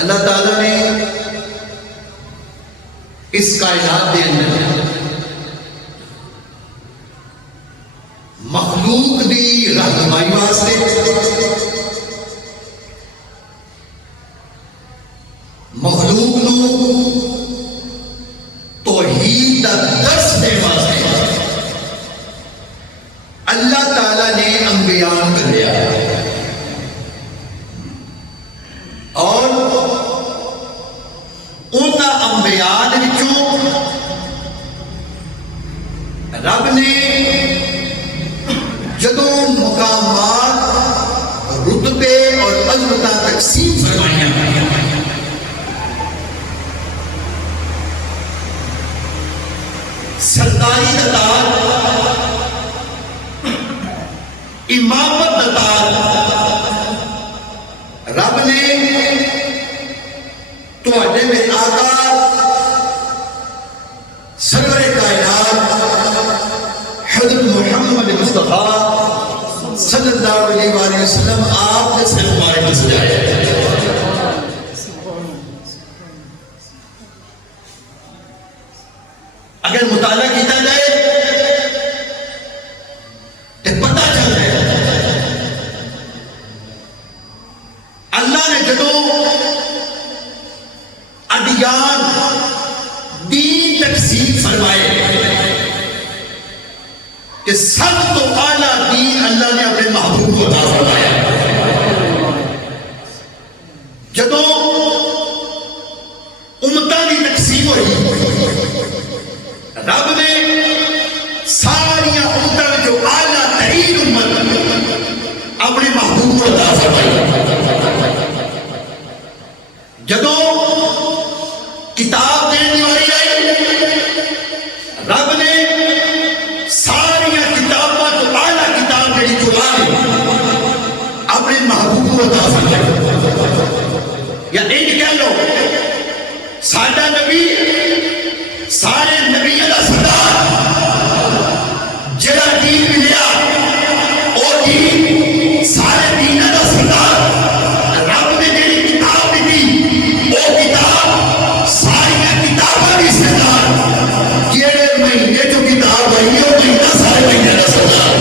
اللہ تعالیٰ نے اس کائنات کے اندر مخلوق دی رہنمائی واسطے مخلوق نو توحید دا درس دے واسطے اللہ تعالیٰ نے انبیاء کر لیا اور ان انبیاء وچوں رب نے جدوں مقامات رتبے اور عظمتاں تقسیم فرمائیاں سرداری دا تاج امامت دا تاج رب نے تواڈے میں آقا سرور کائنات حضرت محمد مصطفیٰ صلی اللہ علیہ وآلہ وسلم آپ نے سے مبارک میں سجایا اگر مطالعہ کیتا جائے تو پتہ چل جائے اللہ نے جدوں ادیان دین تقسیم فرمائے کہ سب تو اعلیٰ دین اللہ نے اپنے محبوب کو عطا فرمایا جدوں امتاں دی تقسیم ہوئی رب نے ساری امتاں جو اعلیٰ ترین امت اپنے محبوب کو عطا فرمائی جدوں کتاب دینے والی آئی رب نے ساری کتاباں تو اعلیٰ کتاب جڑی قرآن ہے اپنے محبوب کو عطا فرمائی یا ایک کہہ لو سادہ نبی سارے نبی دا سردار جڑا دین ملیا او دین سارے دین دا سردار رب نے جڑی کتاب دی او کتاب ساری کتاباں دی سردار جڑے مہینے جو کتاب آئی او مہینہ سارے مہینے دا سردار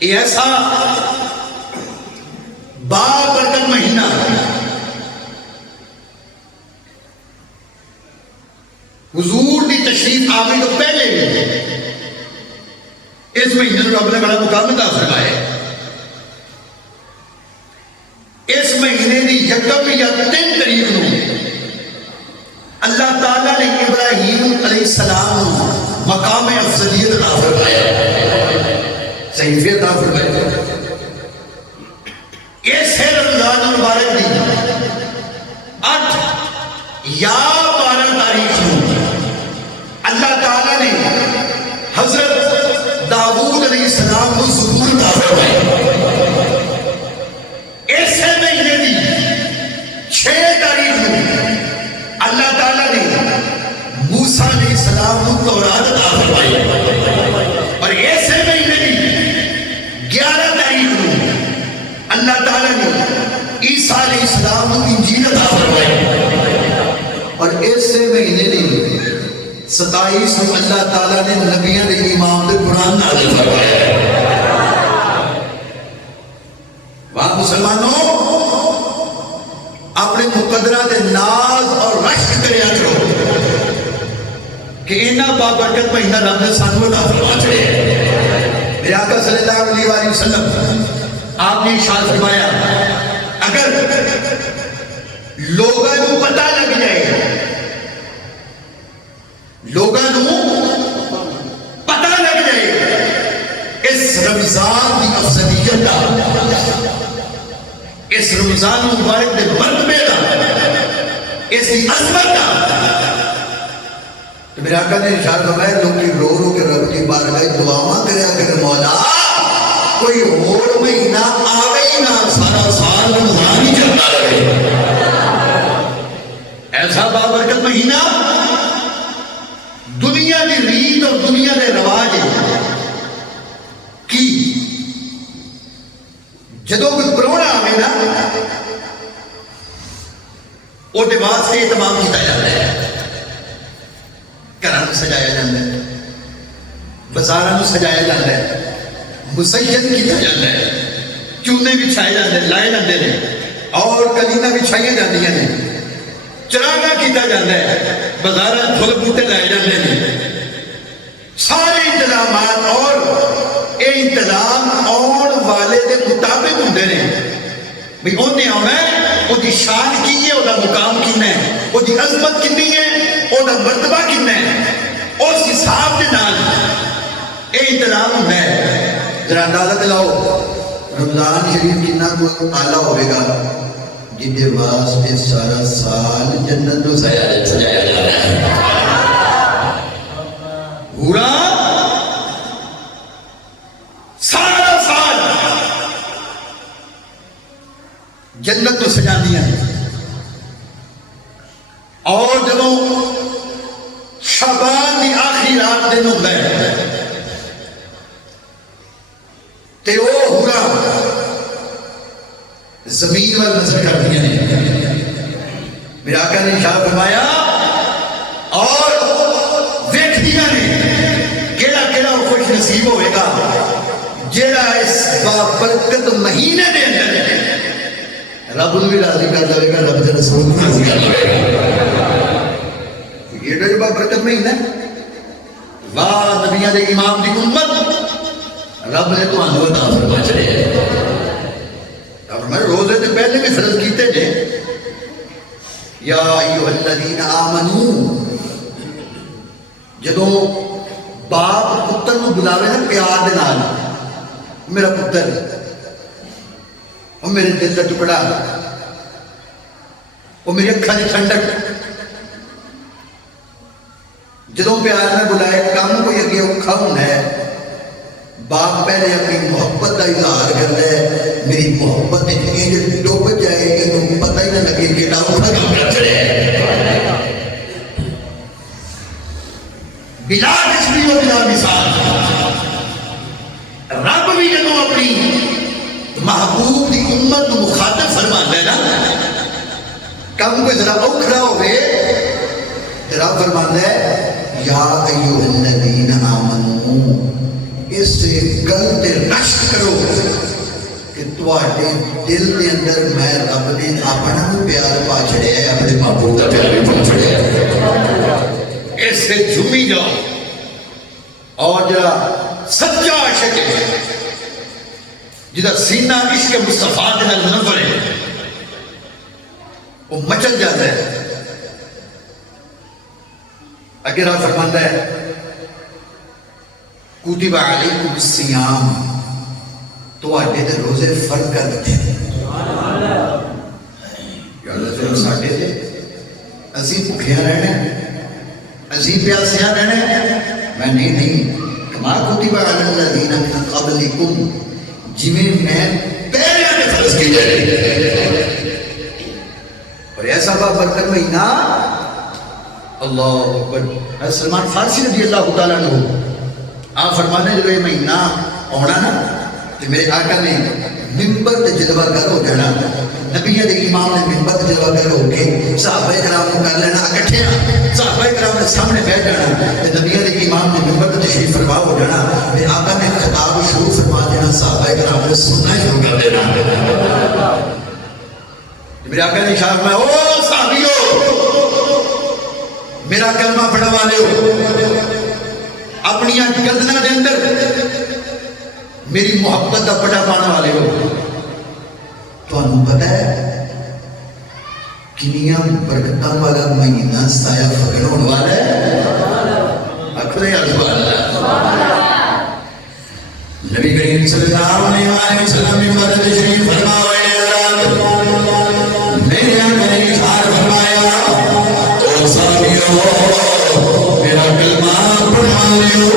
یہ ایسا بابرکت مہینہ حضور دی تشریف آوی تو پہلے اس مہینے رب نے بڑا مقام عطا فرمایا اس مہینے دی یکم یا 3 تاریخ نو اللہ تعالیٰ نے ابراہیم علیہ السلام مقام افضلیت عطا فرمایا صحیفہ عطا فرمایا اس ہے رمضان المبارک دی 8 یا 12 تاریخ نو اللہ تعالیٰ نے حضرت داؤد علیہ السلام کو ظہور عطا فرمایا ایسے مہینے دی 6 تاریخ میں اللہ تعالیٰ نے موسیٰ علیہ السلام کو تورات عطا فرمائی اور ایسے مہینے دی 11 تاریخ میں اللہ تعالیٰ نے عیسیٰ علیہ السلام کو انجیل عطا فرمائی اور ایسے مہینے دی 27 کو اللہ تعالیٰ نے نبیوں نے امام نے قرآن نازل فرمایا وہاں مسلمانوں اپنے مقدرہ دے ناز اور رشک کریا کرو کہ انہا بابرکت مہینہ رب نے سانو عطا فرما چھڑے میرے آقا صلی اللہ علیہ وآلہ وسلم آپ نے ارشاد فرمایا اگر لوگوں کو پتہ لگ جائے لوگوں پتہ لگ جائے اس رمضان کی افضلیت دا اس رمضان مبارک دے مرتبے دا اس کی عظمت دا تو میرے آقا نے ارشاد فرمایا لوگ کی رو رو کے رب کی بارگاہ دعاواں کریا کہ مولا کوئی اور مہینہ آوے ہی نہ سارا سال رمضان ہی چلتا رہے ایسا بابرکت مہینہ دنیا کی ریت اور دنیا کے رواج کی جدو کوئی پرونا آئے نا وہ واسطے اہتمام کیا جاتا ہے. گھراں سجایا جاتا ہے, بازاراں سجایا جاتا ہے, مزین کیا جاتا ہے, چونے بچھائے جاتے ہیں, لائے جاتے ہیں, اور کلیاں بچھائیاں جاتی ہیں, چراغا کیا جاتا ہے, بازاراں پھل بوٹے لائے جاتے ہیں. سارے انتظامات اور یہ انتظام آن والے دے مطابق ہوندے نے. بھئی انہیں آنا ہے, وہ دی شان کی ہے, وہ دا مقام کن ہے, وہ دی عظمت کنی ہے, وہ دا مرتبہ کن ہے, اس حساب دے نال یہ انتظام ہوتا ہے. ذرا اندازہ دلاؤ رمضان شریف کتنا کوئی آلہ ہوئے گا جن کے واسطے سارا سال جنت تو سجایا جا رہا ہے. پورا سارا سال جنت تو سجا دیا. اور جب شعبان کی آخری رات دن ہوتا ہے تے وہ ہورا زمین وال نظر کر دیا نے. میرے آقا نے ارشاد فرمایا اور ویکھ دیا نے کیڑا کیڑا خوش نصیب ہوئے گا جیڑا اس بابرکت مہینے دے اندر رب بھی راضی کر دے گا, رب دے رسول بھی راضی کر دے گا. یہ جو بابرکت مہینہ واہ نبیوں دے امام دی امت رب نے تو آنو عطا فرما چلے. رب نے روزے سے پہلے بھی فرض کیتے نے, یا ایوہ الذین آمنو. جدو باپ پتر کو بلاوے نا پیار دے نال, میرا پتر, وہ میرے دل کا ٹکڑا, وہ میری اکھاں دی ٹھنڈک. جدو پیار میں بلائے کام کوئی اگے اوکھا ہونا ہے, باپ پہلے اپنی محبت کا اظہار کرتا ہے. میری محبت جو ڈوب جائے کہ پتہ ہی نہ لگے کہ ڈاؤن کا کام کر چڑے بلا جسمی و بلا مثال. رب بھی جب اپنی محبوب کی امت کو مخاطب فرماتا ہے نا, کم کوئی ذرا اوکھڑا ہوئے رب فرماتا ہے یا ایوہ الذین آمنو, اس سے گل تے رشک کرو کہ تواڈے دل دے اندر میں رب نے اپنا پیار پا چھڑیا ہے, اپنے محبوب کا پیار بھی پا چھڑیا ہے. اس سے جھومی جاؤ اور جڑا سچا عاشق ہے جدا سینہ عشق مصطفیٰ دے نال منور ہے وہ مچل جاتا ہے. اگر آپ فرماتا ہے کتب علیکم الصیام, تو آٹے دے روزے فرض کر دیتے ہیں. یا اللہ صرف ساٹھے دے اسی بھوکیاں رہنے, اسی پیاسیاں رہنے. میں نہیں کما کتب علی الذین من قبلکم, جنہیں میں پہلے نے فرض کی جائے. اور ایسا بابرکت مہینہ اللہ اکبر. سلمان فارسی رضی اللہ تعالیٰ عنہ آپ فرمانے جو یہ مہینہ آنا نا تو میرے آقا نے ممبر تے جلوہ گر ہو جانا, نبی دے امام نے ممبر تے جلوہ گر ہو کے صحابہ کرام کو کر لینا اکٹھیاں, صحابہ کرام نے سامنے بیٹھ جانا, نبی دے امام نے ممبر تے تشریف فرما ہو جانا, میرے آقا نے خطاب شروع فرما دینا, صحابہ کرام نے سننا شروع کر دینا. میرے آقا نے اشارہ فرمایا او صحابیو میرا کلمہ پڑھا والے ہو, اپنی گردنہ دے اندر میری محبت کا پٹا پانے والے ہو. تو انہوں پتہ ہے کنیاں برکتاں والا مہینہ سایہ فکر ہونے والا ہے. اکھلے عرض والا نبی کریم صلی اللہ علیہ وسلم نے مدد شریف فرمایا میرے آقا نے اشار فرمایا او صحابیو میرا کلمہ پڑھا لو,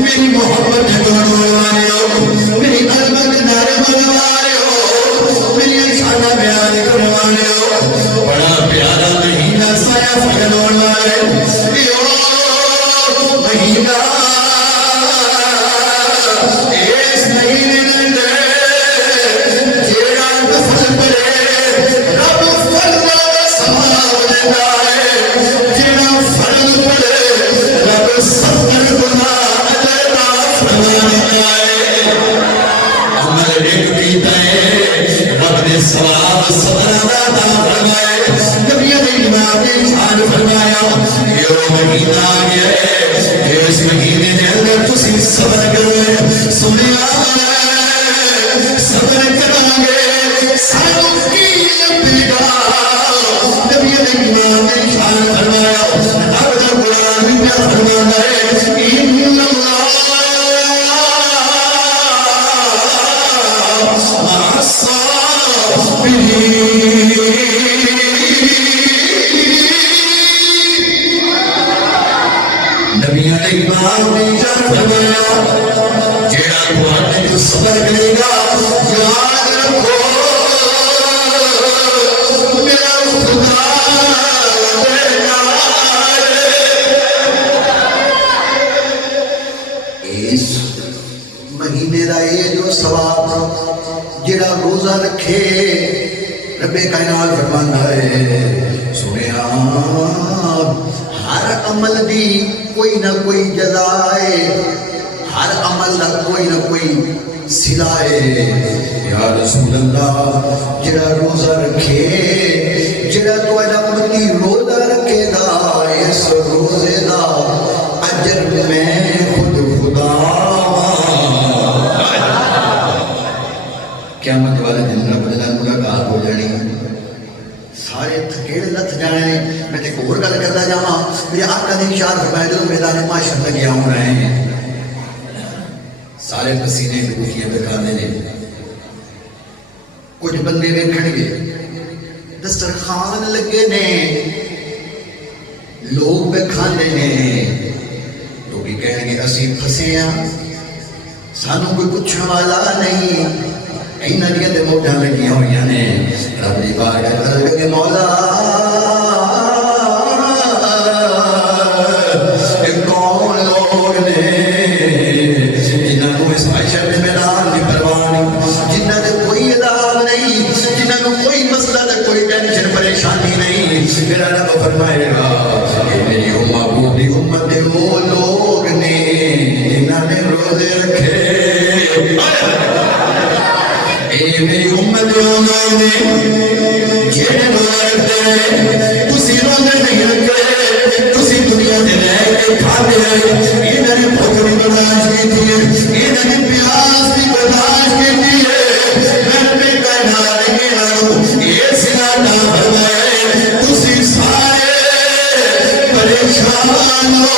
میری محبت جگڑنے والے ہو, میری عظمت نعرے ملنے والے ہو, میری اشارہ بیان کرنے والے ہو. بڑا پیارا مہینہ سایہ فکر ہونے والے یہ مہینہ اس مہینے اندر جیڑا نفل کرے رب فرما سما مہینے دا یہ جو ثواب جڑا روزہ رکھے رب کائنات فرماندا ہے سنیا ہر عمل دی کوئی نہ کوئی جزا ہے، ہر عمل دا کوئی نہ کوئی صلہ ہے۔ یا رسول اللہ جڑا روزہ رکھے، جڑا تو امتی روزہ رکھے گا، اس روزے دا اجر میں خود خدا قیامت والے دن رب دے نال ملاقات ہو جانی، سارے تھکیڑے لتھ جانے۔ میں تے ایک اور گل کردا جاواں، میرے آقا نے ارشاد فرمایا جدوں میدان محشر تک گیا ہونا ہے، سارے پسینے ڈوکیاں بکھانے نے، کچھ بندے ویکھن گے دسترخوان لگے نے، لوگ بکھانے نے، لوگ کہنے گے اسی پھسے ہیں، سانوں کوئی پوچھنے والا نہیں، اینا دیاں دے موٹاں لگیاں ہوئیاں نے۔ رب دی بارگاہ کر کے مولا کون لوگ نے جنہاں کو اس محشر میں میدان دی پرواہ نہیں، جنہاں دے کوئی عذاب نہیں، جنہاں کو کوئی مسئلہ تے کوئی ٹینشن پریشانی نہیں، میرا رب فرمائے گا کہ میری محبوب دی امت دے وہ لوگ نے جنہاں نے روزے رکھے۔ اے میری امت لوگوں نے جڑے روزے رکھتے ہیں، تسی روزے نہیں رکھتے، تسی دنیا دے رہ کے کھاتے ہیں، انہاں نے بھوک بھی برداشت کی تھی، انہاں نے پیاس بھی برداشت کی تھی، میں پہ کہنا نہیں ہوں یہ سنانا فرمائے تسی سارے پریشان ہو،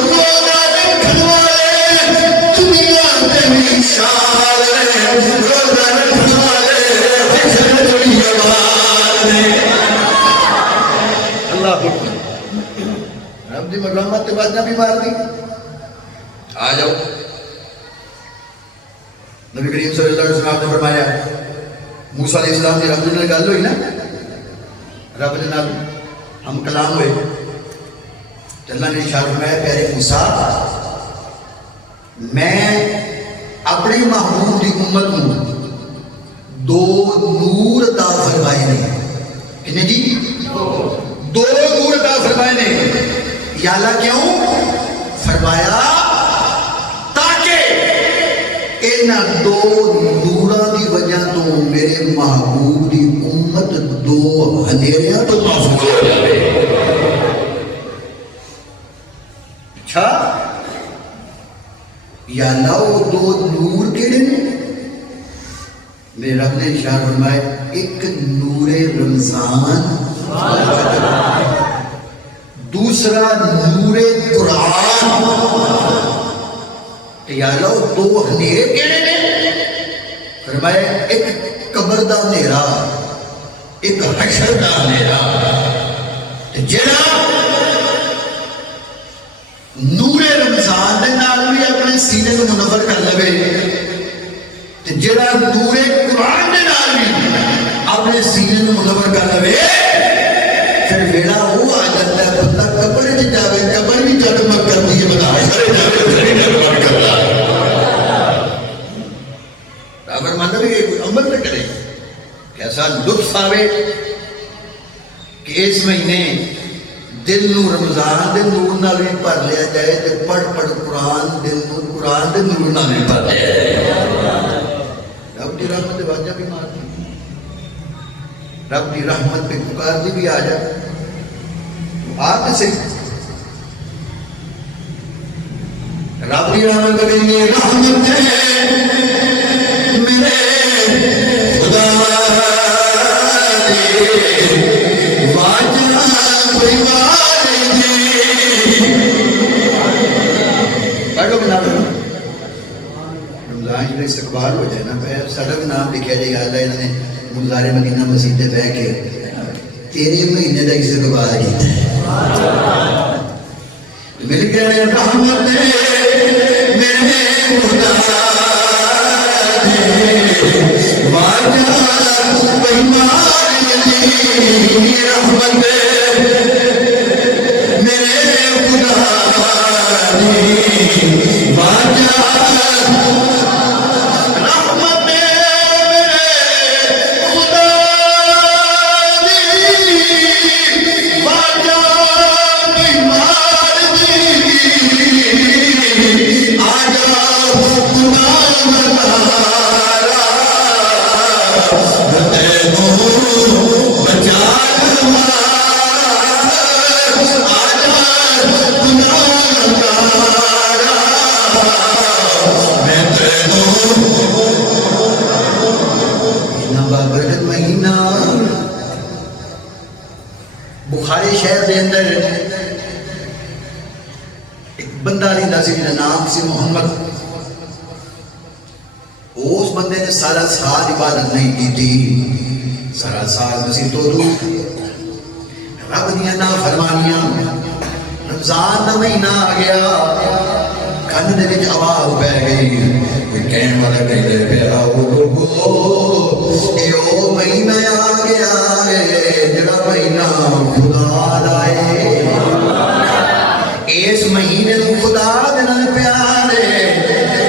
روزہ رکھن والے دنیا دے نشان روزہ رکھن والے حشر دنیا والے۔ اللہ رب دی مرحمت تے بعد نبی مار دی۔ آ جاؤ، نبی کریم صلی اللہ علیہ وسلم نے فرمایا موسیٰ علیہ السلام کی رب دے نال گل ہوئی نا، رب دے نال ہم کلام ہوئے، اللہ نے ارشاد فرمایا پیارے موسیٰ میں اپنی محبوب دی امت کو دو نور عطا فرمائے نے۔ کتنے جی؟ دو نور عطا فرمائے نے۔ یا اللہ کیوں؟ فرمایا تاکہ انہاں دو نوراں دی وجہ تو میرے محبوب دی امت دو اندھیریاں تو محفوظ ہو جائے۔ اچھا یا اللہ وہ دو نور کیڑے نے؟ میرے رب نے ارشاد فرمایا ایک نور رمضان، دوسرا نور قرآن۔ یا اللہ وہ دو اندھیرے کیڑے نے؟ فرمایا ایک قبر دا اندھیرا، ایک حشر دا اندھیرا۔ جڑا نور رمضان دے نال بھی اپنے سینے کو منور کر لے، جڑا نور قرآن دے نال بھی اپنے سینے کو منور کر لے، پھر ویلا وہ آ جاتا ہے بندہ قبر وچ جاوے، قبر بھی جگمگ کرتی ہے، بتا سارے جاوے سارے جگمگ کرتا ہے۔ رابر ماننا بھی عمل نہ کرے، کیسا لطف آوے کہ اس مہینے دل نو رمضان دے نور نال بھی بھر لیا جائے تے پڑھ پڑھ قرآن دل نو قرآن دے نور نال بھی بھر لیا جائے. رب دی رحمت واجہ بھی مار دی, رب دی رحمت پہ پکار دی بھی آ جائے. آپ سے رب دی رحمت پہ کہیں رحمت ہے میرے خدا دے واجہ پریوار دے. پڑھو بنا لو رمضان شریف استقبال ہو جائے نا, سارا بھی نام لکھا جائے. اللہ انہوں نے گلزار مدینہ مسجد تے بہ کے تیرے مہینے کا استقبال کیتا ہے. مل کے رحمت میرے خدا دے واجہ پریوار دے رحمت میرے خدا دے واجہ برکت مہینہ بخاری شہر دے اندر ایک بندہ رہندا سی جہاں نام سی محمد. اس بندے نے سارا سال عبادت نہیں کی تھی, سارا سال مسیح تو دور, رب دیاں نافرمانیاں. رمضان دا مہینہ آ گیا, کن دے وچ آواز پہ گئی, کوئی کہن والا کہندے پیا او مہینہ آ گیا ہے جڑا مہینہ خدا دا ہے. اس مہینے نو خدا دے نال پیار ہے,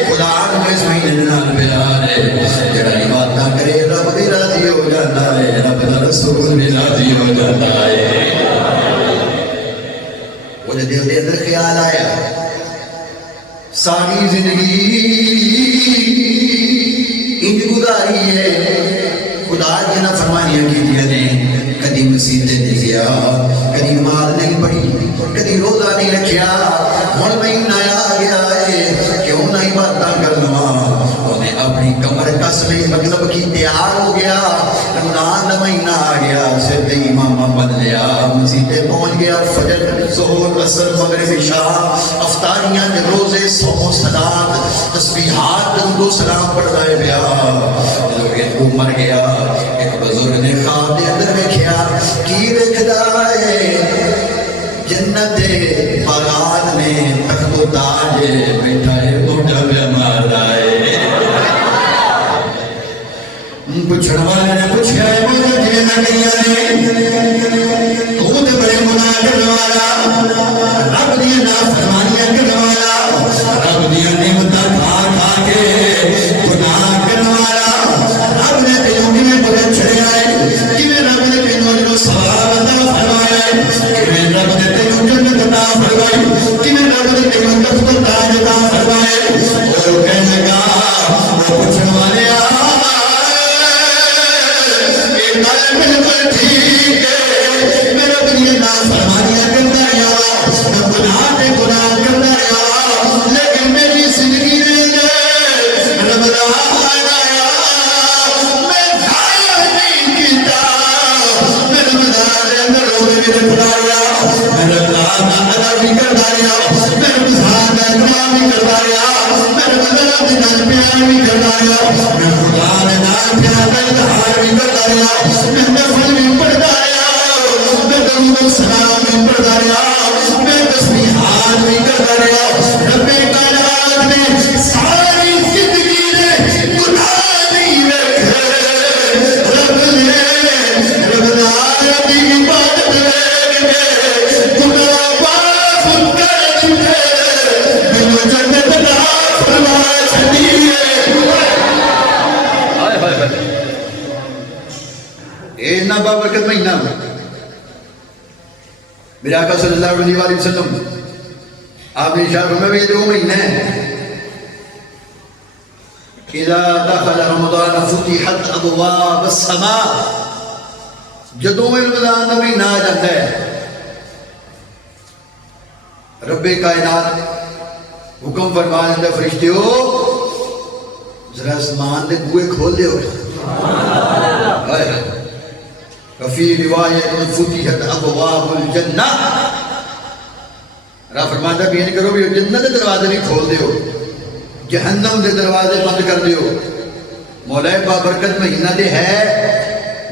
خدا نو اس مہینے دے نال پیار ہے. جڑا عبادت کرے رب بھی راضی ہو جاتا ہے, رب دا رسول بھی راضی ہو جاتا ہے. وہ دل دے اندر خیال آیا ساری زندگی انج گزاری ہے, خدا کی نافرمانیاں کیتیاں نے, کدی مسیحے نہیں گیا, کدی نماز نہیں پڑھی, کدی روزہ نہیں رکھیا. ہن مہینہ آ گیا ہے کیوں نہ عبادت کر لواں. انہیں اپنی کمر کس لئی مطلب کی تیار ہو گیا. رمضان کا مہینہ آ گیا, سر تے امامہ بن لیا, مسیحے پہنچ گیا. فجر ظہر عصر مغرب عشاء افطاریاں تے روزے صوم و صلات تسبیحات درود و سلام پڑھدا ہے پیا. وہ مر گیا. ایک بزرگ نے خواب دے اندر ویکھیا, کی ویکھدا ہے جنت دے باغات میں تخت و تاج بیٹھا ہے بوڑھا پیا ماردا ہے. پوچھن والے نے پوچھا مجھے کیویں لگیاں نے, تو تے بڑے گناہ کرن والا, رب دی نافرمانیاں کرن والا, رب دی نعمتاں کھا کھا کے گناہ کرن والا. رب نے تینوں کیویں بلند چھڑیا ہے, کیویں رب نے تینوں اجر و ثواب عطا فرمایا ہے, کیویں رب نے تینوں جنت عطا فرمائی, کیویں رب نے تینوں تخت و تاج عطا فرمائے. اور کہنے لگا پوچھن والے بالکل ٹھیک ہے, میں رب دی نافرمانیاں کرتا رہا, میں گناہ تے گناہ کرتا رہا, لیکن میری زندگی دے رمضان آیا میں ضائع نہیں کیتا. میں رمضان دے اندر روزے بھی رکھدا رہا, میں رمضان دا ادا بھی کردا رہا, میں رمضان دا احترام بھی کردا رہا, میں رمضان دے نال پیار بھی کردا رہا, میں خدا دے نال پیار دا اظہار بھی کردا رہا, میں نفل بھی پڑھدا رہا, میں درود و سلام بھی پڑھدا رہا, میں تسبیحات بھی کردا رہا. رب کائنات نے ساری زندگی دے گناہ نہیں ویکھے, رب نے رمضان دی عبادت ویکھ کے گناہ معاف کر چھڈے, مینوں جنت عطا فرما چھڈی ہے. اینا بابرکت مہینہ میرے آقا صلی اللہ علیہ وآلہ وسلم آپ نے ارشاد فرمایا یہ 2 مہینے اذا دخل رمضان فتحت ابواب السماء، جدوں رمضان کا مہینہ آ جاتا ہے رب کائنات حکم فرما دیتا ہے فرشتیو ذرا آسمان دے بوئے کھول دیو وفی روایت فتحت ابواب الجنہ، رب فرماتا ہے بیان کرو بھی جنت دے دروازے نہیں کھول دیو، جہنم دے دروازے بند کر دیو۔ مولا بابرکت مہینہ دے ہے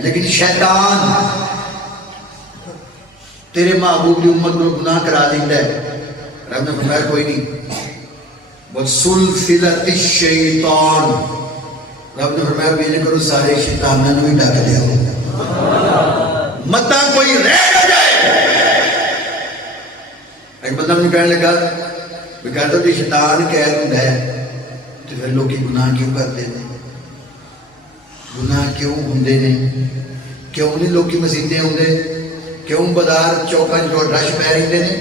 لیکن شیطان تیرے محبوب کی امت کو گناہ کرا دیتا ہے۔ رب نے فرمایا کوئی نہیں، وَسُلْفِلَتِ الشَّيْطَانِ، رب نے فرمایا بیان کرو سارے شیطانوں بھی ڈاک دیو متا کوئی رہ نہ جائے۔ ایک بندہ مجھے کہنے لگا وہ کہتا کہ شیطان قید ہوتا ہے تو پھر لوگ گناہ کیوں کرتے ہیں، گناہ کیوں ہوندے نے، کیوں نہیں لوگ مسیطیں ہوندے، کیوں بازار چوکاں جو رش پہ رہتے ہیں،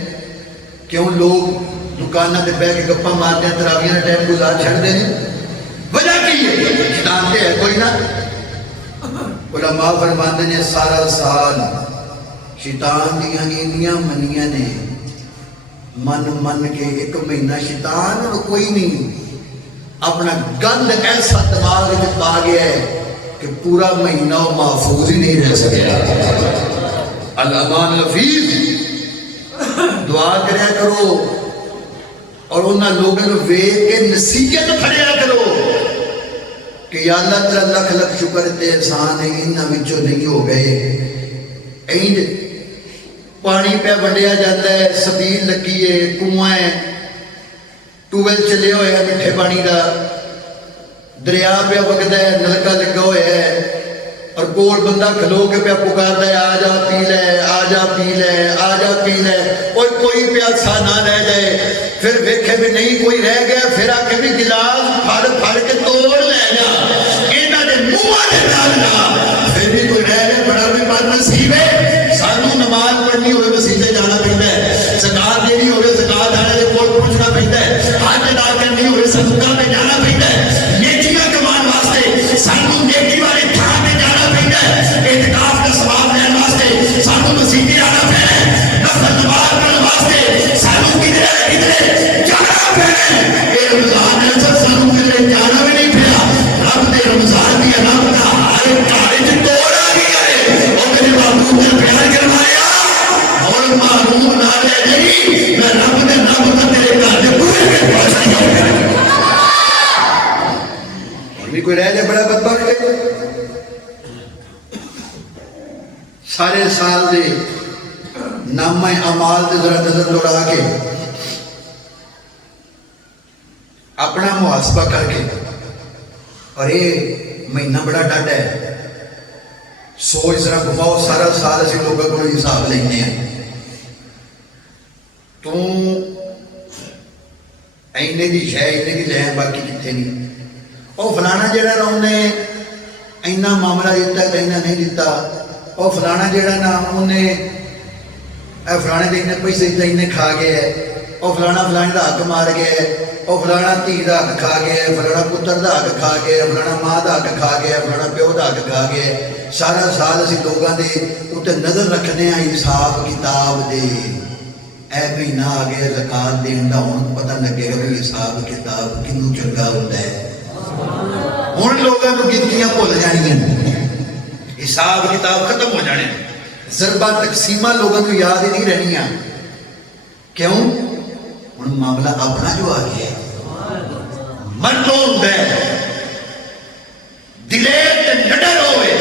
کیوں لوگ دکانہ تے بہ کے گپا مارتے ہیں تراویحاں دا ٹائم گزار چھڑتے ہیں، وجہ کی ہے شیطان تے ہے کوئی نہ۔ علماء فرماتے ہیں سارا سال شیطان دیاں انیاں منیاں نے من کے 1 مہینہ شیطان اور کوئی نہیں اپنا گند ایسا دماغ میں پا گیا ہے کہ پورا مہینہ محفوظ ہی نہیں رہ سکتا۔ الامان الحفیظ دعا کریا کرو اور انہاں لوگوں کو ویکھ کے نصیحت پھڑیا کرو کہ یا اللہ تعالیٰ لکھ لکھ شکر تے احسان ہے انہاں وچوں نہیں ہو گئے۔ اینج پانی پہ بنڈیا جاتا ہے، سبیل لگی ہے، کنواں ہے، ٹویل چلے ہوئے ہیں مٹھے پانی کا، دریا پہ وگدا ہے، نلکا لگا ہوا ہے اور کول بندہ کھلو کے پہ پکارتا ہے آ جا پی لے، آ جا پی لے، آ جا پی لے، اور کوئی پیاسا نہ رہ جائے۔ پھر ویکھے بھی نہیں کوئی رہ گیا، پھر آ کے بھی گلاس پھڑ پھڑ کے توڑ لے جا انہاں دے منہاں دے نال نہ، پھر بھی کوئی رہ گیا بڑا بھی بد نصیب ہے۔ سانو نماز پڑھنی ہوئے مسجد جانا پڑتا ہے، زکات دینی ہوئے زکات والے دے کول پہنچنا پڑتا ہے، حج ادا کرنی ہوئے صدقہ پہ جانا پڑتا ہے، نیکیاں کمان واسطے سانو نیکی والے تھاں پہ جانا پڑتا ہے، اعتکاف کا ثواب لینے واسطے سانو مسجد آنا پڑتا ہے، نفل نماز پڑھنے واسطے سانو کدھر جانا پڑتا ہے۔ اے رمضان ہے سانو کدھر جانا بھی نہیں پڑا، رب دے رمضان دی رحمت ہر گھر وچ توڑ آ گئی ہے، او میرے محبوب نے پیار کروایا اور محبوب نہ رہ گئی، میں رب دے رب کا تیرے گھر دے پورے میں پہنچ گیا۔ اور بھی کوئی رہ جائے بڑا بدبخت ہے۔ سارے سال دے نامہ اعمال دے ذرا نظر دوڑا کے اپنا محاسبہ کر کے، اور یہ مہینہ بڑا ڈاڈا ہے، سوچ ذرا گھماؤ سارا سال اسی لوگوں کو حساب لینے ہیں، تو اینے دی شے اینے دی لین باقی کتنے نہیں، اور فلانا جڑا نا انہیں اینا معاملہ دیتا ہے اینا نہیں دیتا، اور فلانا جڑا نا انہیں فلانے دے انہیں پیسے دیتا انہیں کھا گیا ہے، اور فلانا فلانے دا حق مار گیا ہے، اور فلانا دھی دا حق کھا گیا ہے، فلانا پتر دا حق کھا گیا ہے، فلانا ماں دا حق کھا گیا ہے، فلانا پیو دا حق کھا گیا ہے۔ سارا سال اسی لوگاں دے اُتے نظر رکھنے ہیں حساب کتاب دے، اے مہینہ آ گیا زکات دین دا، ہن پتہ لگے گا کہ حساب کتاب کنوں چنگا ہوندا ہے۔ ہن لوگاں کو گنتیاں بھول جانیاں، حساب کتاب ختم ہو جانے، ضربہ تقسیمہ لوگوں کو یاد ہی نہیں رہنیاں، کیوں؟ ہن معاملہ اپنا جو آ گیا ہے، مرتو ہوندا ہے، دلیر تے نڈر ہوئے،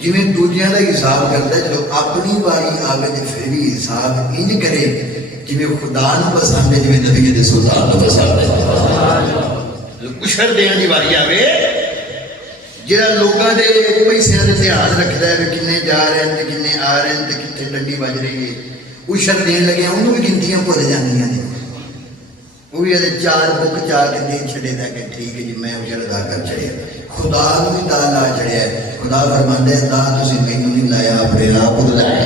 جنہیں دوجیاں دا حساب کرتا ہے، جو اپنی باری آوے تے پھر بھی حساب انج کرے جنہیں خدا نو پسند ہے، جنہیں نبی دے سلطان نو پسند ہے۔ اشر دینے دی باری آوے جہاں لوگاں دے پیسیاں دے دھیان رکھدا ہے کہ کنے جا رہے ہیں تے کنے آ رہے ہیں تے کتنے ڈنڈی بج رہی ہے، اشر دین لگے انہوں بھی گنتیاں بھول جانیاں نے، وہ بھی یہ 4 بک چاہ کے دے چھڑے دا کہ ٹھیک ہے جی میں اشر ادا کر چھڑے، خدا نو بھی دا لا چھڑیا ہے۔ خدا فرماندا ہے دا تسی مینوں نہیں لایا اپنے آپ کو لایا،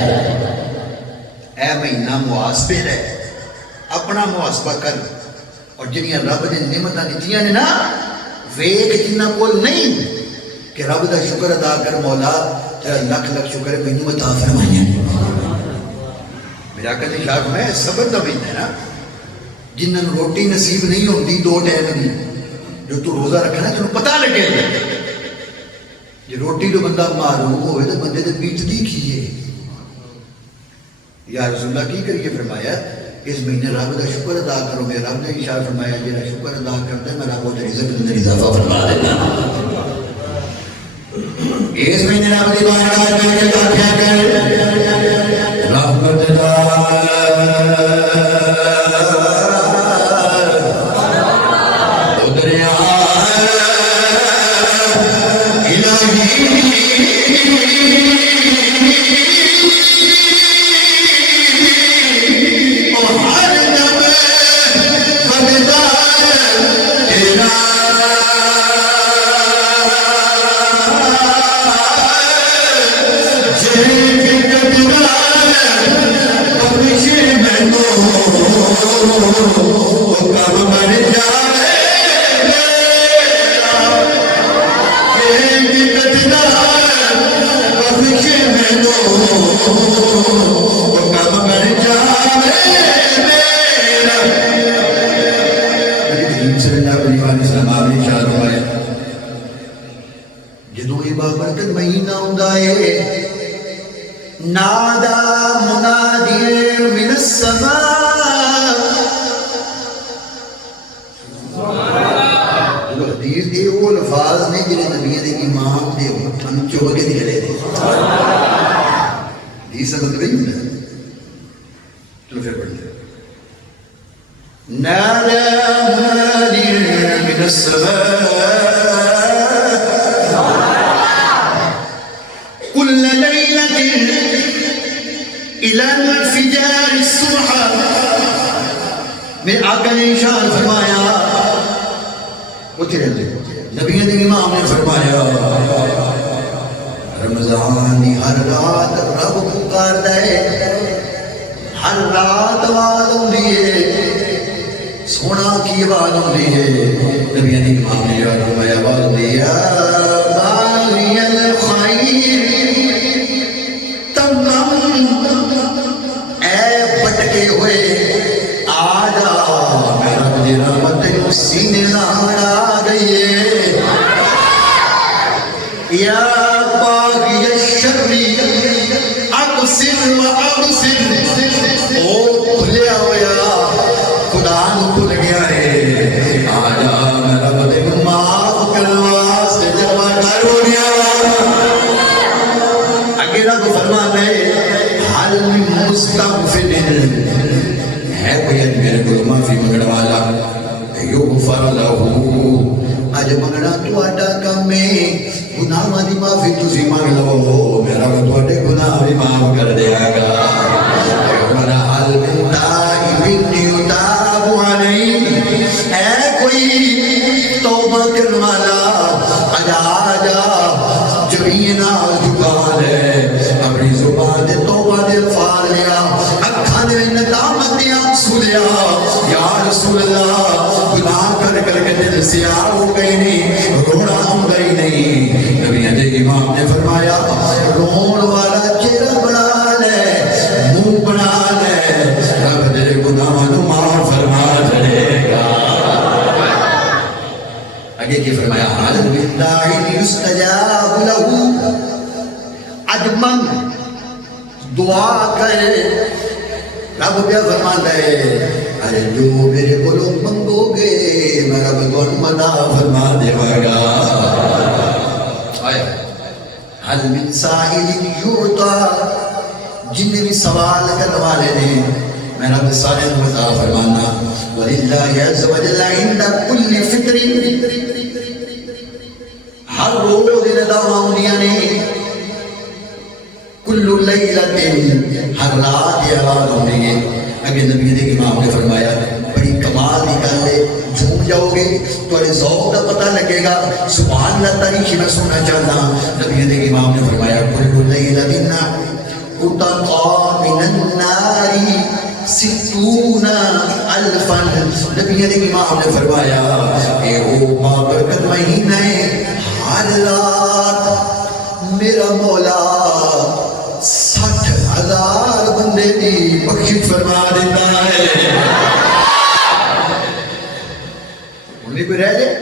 مہینہ محاسبے ہے، اپنا محاسبہ کر، اور جنیاں رب نے نعمتاں دتیاں نے نا ویکھ جنہاں کول نہیں کہ رب دا شکر ادا کر مولا تیرا لکھ لکھ شکر ہے مینوں عطا فرمائیاں۔ میرا آقا نے اشارہ فرمایا صبر دا مہینہ ہے نا، جنہاں نوں روٹی نصیب نہیں ہوندی 2 ٹائم دی، جو تو روزہ رکھنا تینوں پتہ لگے گا جی روٹی تو بندہ معروم ہوئے تو بندے تے بیتدی کی ہے۔ یا رسول اللہ کی کریے؟ فرمایا اس مہینے رب کا شکر ادا کرو گے۔ رب نے اشارہ فرمایا جہاں شکر ادا کرتا ہے میں رب وہ رزق کے اندر اضافہ فرما دینا۔ اس مہینے رب کی بارگاہ میں آخیا کر رحمت دریا جدو یہ بابرکت مہینہ ہوندا ہے نادا منادی من السماء، حدیث دے وہ الفاظ نے جنہیں نبی دے امام دے ہتھاں چوب کے نکلے تھے۔ حدیث سمجھ گئی نا؟ چلو پھر پڑھ لیں۔ نادا منادی من السماء كل ليلة إلى انفجار الصبح۔ میں آقا نے ارشاد فرمایا اٹھے رہتے نبی نے امام نے فرمایا رمضان دی ہر رات رب پکاردا ہے، ہر رات آواز آندی ہے، سونا کی آواز آندی ہے۔ نبی نے امام نے فرمایا آواز آندی ہے باغی الخیر بٹکے ہوئے آجا میرا مجھے رحمت سینے لہرا گئی ہے۔ یا باغی الشر اقصر و ابصر، او کھلیا ہویا خدا نو کھل گیا ہے، آجا میرا مجھے معاف کروا سے جلوہ کر ہو گیا۔ اگے رب فرماتا ہے حل من مستغفر ہے کوئی میرے کو معافی منگنے والا یغفر لہو، اج منگنا تو اڈا کم ہے، گناہ دی معافی تسی مانگ لو میرا وہ تواڈے گناہ بھی معاف کر دے گا۔ میرا حل من تائب یتاب علیہ، اے کوئی توبہ کرنے والا اجا آجا جبین زبان ہے اپنی زبان دے توبہ دے الفاظ لیا، اکھاں دے ندامت دے آنسو لیا۔ یا رسول اللہ گناہ کر کر کے دل سیاہ ہو گئی نہیں، رونا آندا ہی نہیں۔ نبی دے امام نے فرمایا رون والا چہرہ بنا لے، منہ بنا لے، رب تیرے گناہاں نوں معاف فرما دے گا۔ آگے کی فرمایا حل من داعٍ یستجاب لہ، اج من دعا کرے رب پہ فرماتا ہے ارے جو میرے کو منگو گے میں رب کو منا فرما دے گا۔ حل من سائل یعطا، جن بھی سوال کرنے والے نے میں رب سارے عطا فرمانا۔ وللہ عز وجل عند کل فطر، ہر روز نداواں ہوندیاں نے، کل لیلت ہر رات یہ آواز ہوندی ہے۔ اگر نبی نے امام نے فرمایا بڑی کمال کی گل ہے، جھوم جاؤ گے تو ذوق کا پتہ لگے گا۔ سبحان اللہ تاریخ میں سننا چاہتا، نبی نے امام نے فرمایا کل لیلت اتقا من النار 60,000 نبی علیہ امام نے فرمایا اے او بابرکت مہینہ ہے، ہر رات میرا مولا 60,000 بندے کی بخشش فرما دیتا ہے۔ ان میں کوئی رہ جائے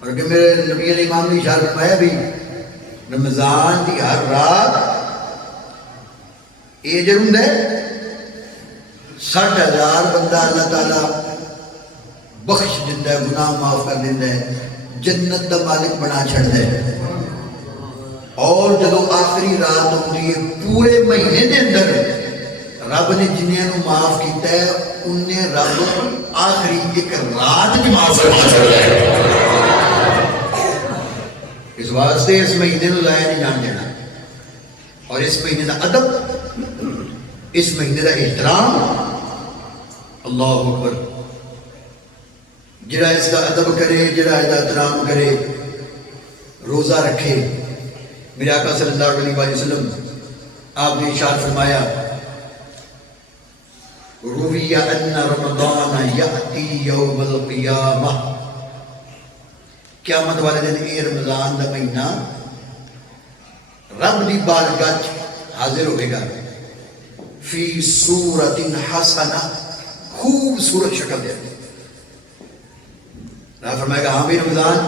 اور کہ میرے نبی علیہ امام نے اشارہ فرمایا بھی رمضان کی ہر رات یہ ضرور ہے 60,000 بندہ اللہ تعالیٰ بخش دیتا ہے، گناہ معاف کر دیتا ہے، جنت کا مالک بنا چھڑتا ہے۔ اور جدو آخری رات ہوتی ہے پورے مہینے دے اندر رب نے جنہیں نو معاف کیتا ہے انہیں رب آخری ایک رات کی معاف کرنا چھڑتا ہے۔ اس واسطے اس مہینے نو ضائع نہیں جان دینا، اور اس مہینے کا ادب، اس مہینے کا احترام، اللہ اکبر، جڑا اس کا ادب کرے، جڑا اس کا احترام کرے، روزہ رکھے۔ میرے آقا صلی اللہ علیہ وسلم آپ نے ارشاد فرمایا روی ان رمضان یأتی یوم القیامہ، قیامت والے دن اے رمضان دا مہینہ رب دی بارگاہ حاضر ہوئے گا فی صورت حسنہ، خوبصورت شکل دے۔ رب فرمائے گا ہاں بھی رمضان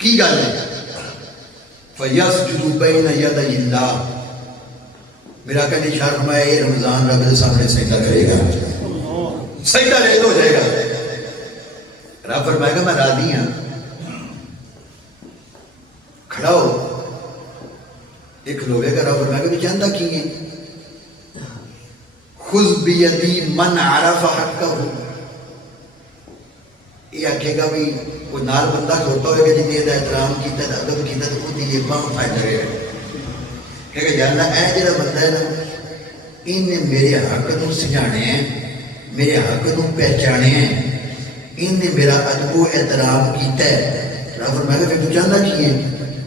کی گل ہے، فَيَسْجُدُ بَيْنَ يَدَيِ اللَّهِ، میرا کہنے اشارہ فرمایا یہ رمضان رب کے سامنے سجدہ کرے گا، سجدہ ریز ہو جائے گا۔ رب فرمائے گا میں راضی ہوں، کھڑا ہو، ایک کھلوے گا۔ رب فرمائے گا کہ چاہتا کی ہے، خُذْ بِيَدِي مَنْ عَرَفَ حَقَّهُ، یہ آکھے گا بھی وہ نال بندہ کھوتا ہوئے گا جنہیں دا احترام کیتا ہے، ادب کیتا ہے، تو وہ دیئے باں فائدہ رہے گا۔ کہے گا یا اللہ اے جڑا بندہ ہے نا انہیں میرے حق نو سجانے ہیں، میرے حق نو پہچانے ہیں، انہیں میرا ادب و احترام کیتا ہے۔ رب فرمائے گا پھر تو چاہتا کی ہے؟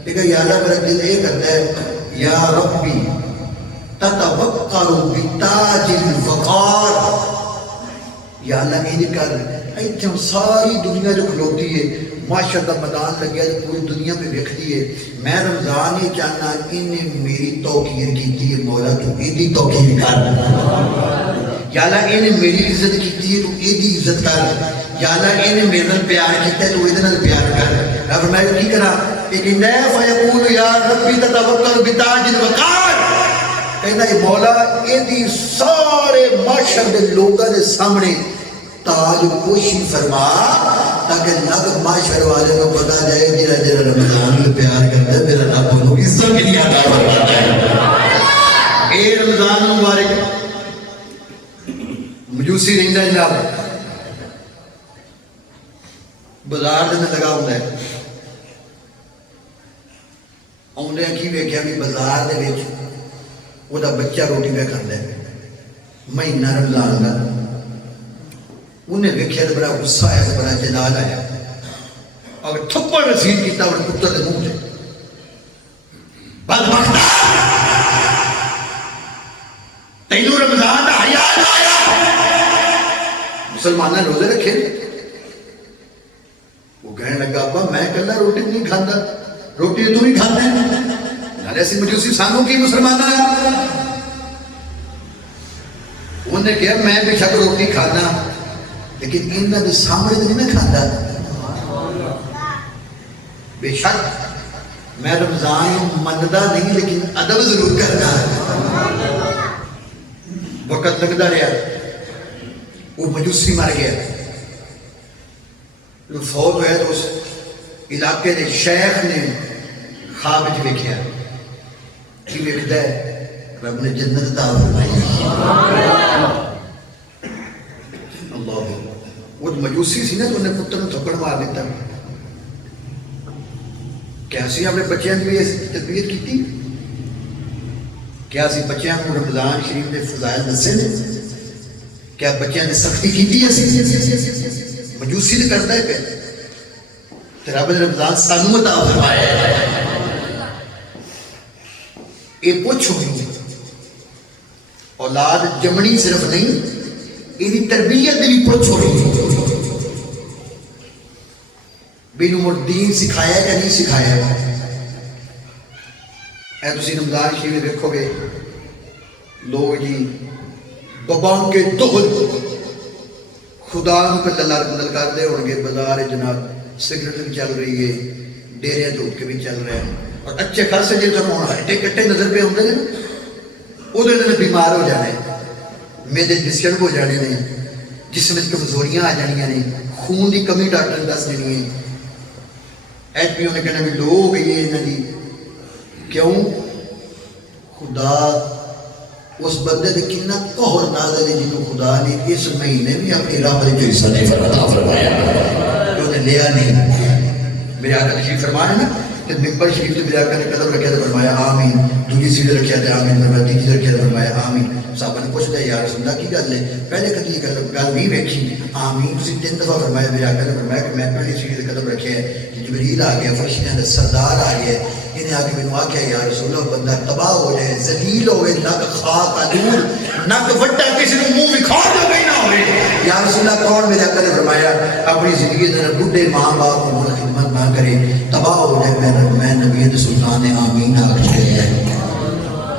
کہے گا یا اللہ میرا دل یہ کرتا ہے یا ربی تتوقر بتاج الفقار، یا اللہ یہ کر ایتھے ساری دنیا جو کھلوتی ہے، معاشر کا میدان لگیا تو پوری دنیا پہ ویکھتی ہے، میں رمضان یہ چاہنا انہیں میری توقیر کیتی ہے، مولا تو ایدی توقیر کر، یا اللہ انہیں میری عزت کیتی ہے تو ایدی عزت کر، یا اللہ انہیں میرے نال پیار کیتا ہے تو ایدے نال پیار کر۔ رب میں کی کرا ایک نئے فیقول یا ربی تتوکل بتاج الوقار، کہنا یہ مولا ایدی سارے معاشر دے لوگاں دے سامنے تاج پوشی فرما تاکہ لگ معاشر والے کو پتا جائے جرا جرا رمضان میں پیار کرتا ہے میرا رب انہوں عزت کے لیے عطا فرماتا ہے۔ اے رمضان مبارک مجوسی رہندا ہے جناب، بازار دے میں لگا ہوندا ہے، آؤندے کی ویکھیا بھی بازار دے وچ وہ دا بچہ روٹی پہ کھاندا ہے، مہینہ رمضان دا، انہیں ویکھیا تو بڑا غصہ آیا، بڑا جلال آیا، اور تھپڑ رسید کیتا اور پتر دے منہ تے، بدبختہ تینوں رمضان دا حیا نہ آیا، مسلمانہ روزے رکھے، وہ کہنے لگا ابا میں کلا روٹی نہیں کھاندا، روٹی تو ہی کھاتے ہیں، نالے ایسی مجوسی سانوں کی مسلمانہ، انہوں نے کہا میں بے شک روٹی کھانا لیکن انہوں نے سامنے تو نہیں میں کھاتا، بے شک میں رمضان مندہ نہیں لیکن ادب ضرور کرنا۔ وقت لگتا رہا، وہ مجوسی مر گیا، جو فوت ہویا تو اس علاقے دے شیخ نے خواب وچ ویکھیا، کی ویکھدا ہے رب نے جنت عطا فرمائی۔ اللہ وہ مجوسی سی نا تو انہیں پتر نے تھپڑ مار دیتا، کیا سی اپنے بچیاں کی تربیت کی تھی؟ کیا سی بچیاں کو رمضان شریف نے فضائل دسے نے؟ کیا بچیاں نے سختی کی تھی؟ مجوسی نے کرتا ہے پہ رب نے رمضان سانو عطا فرمایا ہے۔ یہ پوچھ ہوئی اولاد جمنی صرف نہیں یہ تربیت بھی پوچھ ہوئی بینو مر دین سکھایا یا نہیں سکھایا اے تسی رمضان شریف دیکھو گے لوگ جی ببان کے دہل خدا کو للکار دے ہونے بازار جناب سگریٹ بھی چل رہی ہے ڈیرے دھوپ کے بھی چل رہے ہیں اور اچھے خاصے جی تم ہٹے کٹے نظر پہ ہوتے ہیں وہ بیمار ہو جانے میدے ڈسٹرب ہو جانے نے جسم میں کمزوریاں آ جانیاں نے خون کی کمی ڈاکٹر نے دس دینی ہے ایچ پی او نے کہنا بھی لوگ یہ انہوں دی کیوں خدا اس بندے دے کتنا قہر نازل ہے جنہوں خدا نے اس مہینے بھی اپنی رحمت جو حصہ نہیں فرمایا جو نے لیا نہیں میرے آقا تشریف فرمایا نا کہ ممبر شریف سے میرے آقا نے قدم رکھا تھا فرمایا آمین دوسری سیدھے رکھا تھا آمین فرمایا تیسری رکھا تھا فرمایا آمین صاحبہ نے پوچھتا ہے یا رسول اللہ کی گل ہے پہلے کدی گل نہیں ویکھی آمین تسی 3 دفعہ فرمایا میرے آقا نے فرمایا کہ میں پہلی سیدھے قدم رکھے ہے جبریل آ گیا فرشتیاں دا سردار آ گیا انہیں آگے میں آکھا یا رسول اللہ بندہ تباہ ہو جائے ذلیل ہوئے نک خاک آلور نک وٹا کسی نے منہ بکھا دو گئی نہ ہوئے یا رسول اللہ کون میرے آقا نے فرمایا اپنی زندگی در بڈھے ماں باپ کو خدمت نہ کرے تباہ ہو جائے میں نبی سلطان آمین آکھے ہے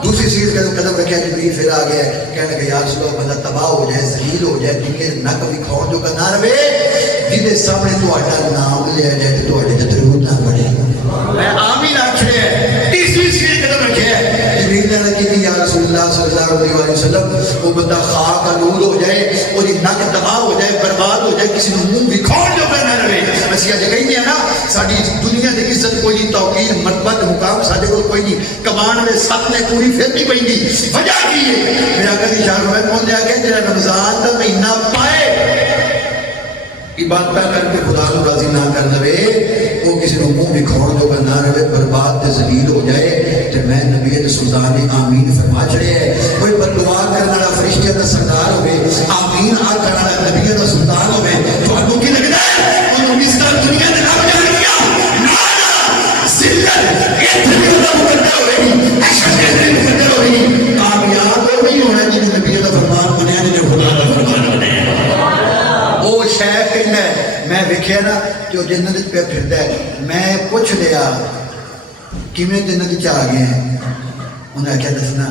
دوسری چیز کا قدم رکھا جبریل پھر آ گیا کہنے لگا یا رسول اللہ بندہ تباہ ہو جائے ذلیل ہو جائے دنیا نک بکھاؤ جو کا نہ رہے جنہیں سامنے تو آٹا نام لیا جائے تو آٹے تدرود نہ پڑے میں آمین آکھڑے ہیں تیسری چیز قدم رکھے ہیں جبریل نے لگی تھی یا رسول اللہ صلی اللہ علیہ وسلم وہ بندہ خواہ کا نور ہو جائے اور یہ نک تباہ ہو جائے برباد ہو جائے کسی نے منہ بکھاؤ جو کا نہ رہے اسی آج کہیں گے نا ساری دنیا کی عزت کوئی نہیں توقیر مرتبت مقام سارے کو کوئی نہیں کمان میں سب نے پوری پھر نہیں پڑیں گی وجہ کی ہے میرا کبھی شاہ میں کون دیا گیا جنہا رمضان کا مہینہ پائے عبادتہ کر کے خدا کو راضی نہ کر دے وہ کسی نے منہ بکھاؤ جو کا نہ رہے برباد تے ذلیل ہو جائے تو میں نبی سلطان نے آمین فرما چڑے ہے کوئی بددعا کرنے والا فرشتے کا سردار ہوئے آمین آ کرنے والا نبی کا سلطان ہوئے تو آپ کو کی لگتا ہے انہوں نے اس طرح دنیا نے کام جا لیا نانا ذلت اتنی کا مقدر ہوئے اشد اتنی مقدر ہوئے کامیاب نہیں ہونا جنہیں نبی کا فرمان بنیا جنہیں خدا کا فرمان بنیا وہ شیخ کہنا ہے میں ویکھیا نا کہ وہ جنت پہ پھرتا ہے میں پوچھ لیا کیویں جنت چ آ گئے ہیں انہیں آخیا دسنا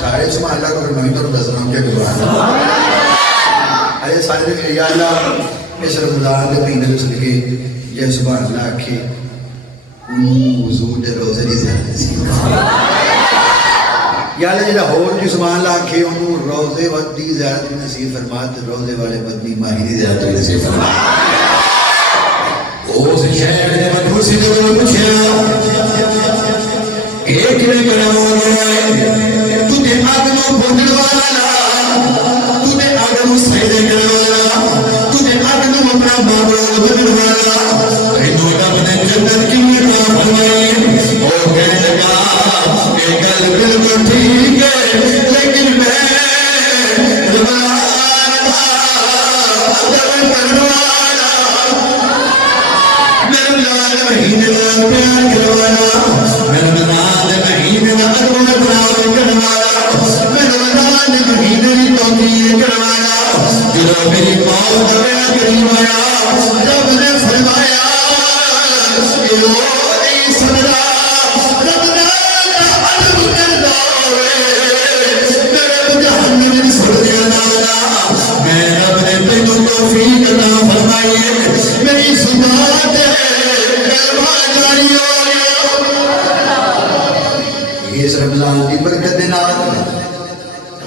سارے سبحان اللہ کو میں تو دسنا کیا گزارا ارے سارے نے یا اللہ اس رمضان کے مہینے میں صدقے جے سبحان اللہ آکھے حضور دے روزے دی زیارت سی یا اللہ جڑا ہور کی سبحان اللہ آکھے انہوں روزے وقت دی زیارت بھی نصیب فرما تے روزے والے بدنی ماہی دی زیارت بھی نصیب فرما او سے شہر نے مدرسی نے پوچھا ایک نے کراؤ تو تے آگنو بھوجن والا تو تے آگنو سجدے کرنے والا تو تے آگنو اپنا بابا بھوجن والا اے دوٹا بنے جنت کی میں کام فرمائے او کہنے لگا کہ گل بالکل ٹھیک ہے لیکن میں مہینے میں پیار کروایا میرے رمضان مہینے میں ارون اکرام کروایا میرے رمضان مہینے میں توقیر کروایا جو میری قوم کا بیان کروایا جب نے فرمایا کہ وہ نہیں سمجھا رمضان کا عدم کردہ میرے جہنم میں سڑیا نالا میں رب نے تینوں توفیق عطا فرمائیے میری سنات ہے اس رمضان کی برکت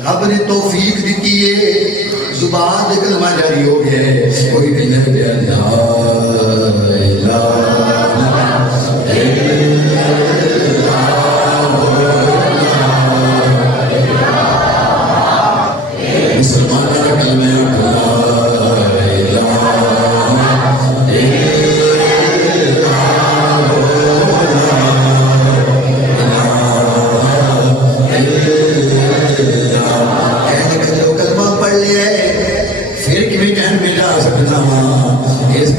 رب نے توفیق دیتی ہے زبان دے کلمہ جاری ہو گیا ہے کوئی بھی نہیں دیا مسلمان کا کلمہ اس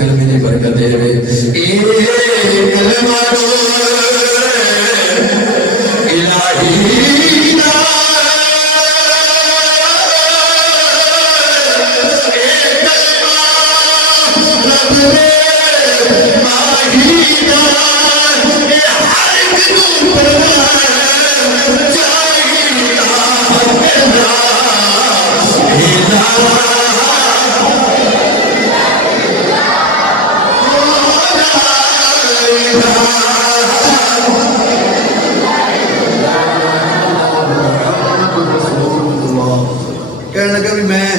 کہنے لگا بھی میں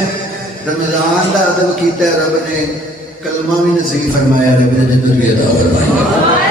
رمضان دا ادب کیتا ہے، رب نے کلمہ بھی نصیب فرمایا، رب نے جنت بھی عطا فرمائی.